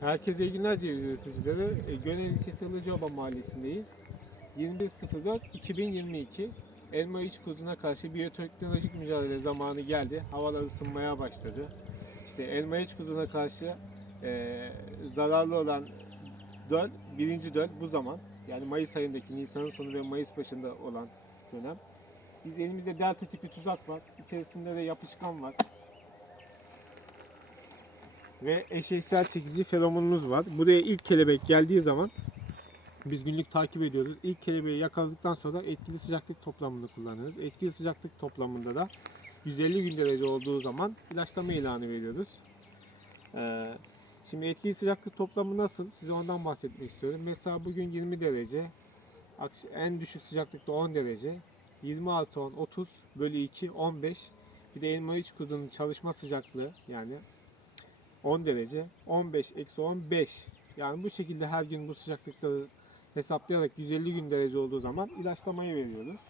Herkese iyi günler ceviz üreticileri. E, Gönel ilçesi Ilıcaoba mahallesindeyiz. 21.04.2022 elma iç kurduna karşı biyoteknolojik mücadele zamanı geldi. Havalar ısınmaya başladı. İşte elma iç kurduna karşı e, zararlı olan döl, birinci döl bu zaman. Yani Mayıs ayındaki Nisan'ın sonu ve Mayıs başında olan dönem. Biz elimizde delta tipi tuzak var. İçerisinde de yapışkan var ve eşeysel çekici feromonumuz var. Buraya ilk kelebek geldiği zaman biz günlük takip ediyoruz. İlk kelebeği yakaladıktan sonra etkili sıcaklık toplamını kullanıyoruz. Etkili sıcaklık toplamında da 150 gün derece olduğu zaman ilaçlama ilanı veriyoruz. Ee, şimdi etkili sıcaklık toplamı nasıl? Size ondan bahsetmek istiyorum. Mesela bugün 20 derece, en düşük sıcaklıkta 10 derece, 26 10 30 bölü 2 15 bir de elma iç kurdunun çalışma sıcaklığı yani 10 derece, 15 eksi 15. Yani bu şekilde her gün bu sıcaklıkları hesaplayarak 150 gün derece olduğu zaman ilaçlamayı veriyoruz.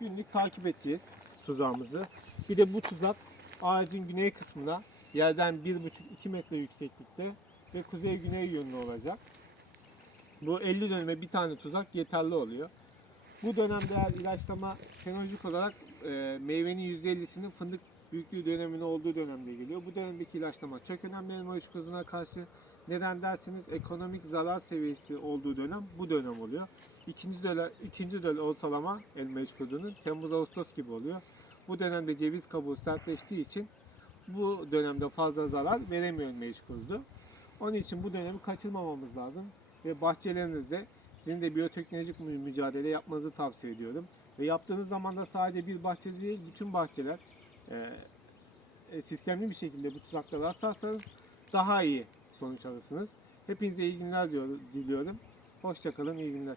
Günlük takip edeceğiz tuzağımızı. Bir de bu tuzak ağacın güney kısmına yerden 1,5-2 metre yükseklikte ve kuzey güney yönlü olacak. Bu 50 döneme bir tane tuzak yeterli oluyor. Bu dönemde eğer ilaçlama fenolojik olarak e, meyvenin %50'sinin fındık büyüklüğü döneminin olduğu dönemde geliyor. Bu dönemdeki ilaçlama çok önemli elma kuzuna karşı. Neden derseniz ekonomik zarar seviyesi olduğu dönem bu dönem oluyor. İkinci dönem, ikinci dönem ortalama elma kuzunun Temmuz-Ağustos gibi oluyor. Bu dönemde ceviz kabuğu sertleştiği için bu dönemde fazla zarar veremiyor elma kuzu. Onun için bu dönemi kaçırmamamız lazım. Ve bahçelerinizde sizin de biyoteknolojik mü- mücadele yapmanızı tavsiye ediyorum. Ve yaptığınız zaman da sadece bir bahçe değil, bütün bahçeler e, e, sistemli bir şekilde bu tuzakları asarsanız daha iyi sonuç alırsınız. Hepinize iyi günler diliyorum. Hoşçakalın, iyi günler.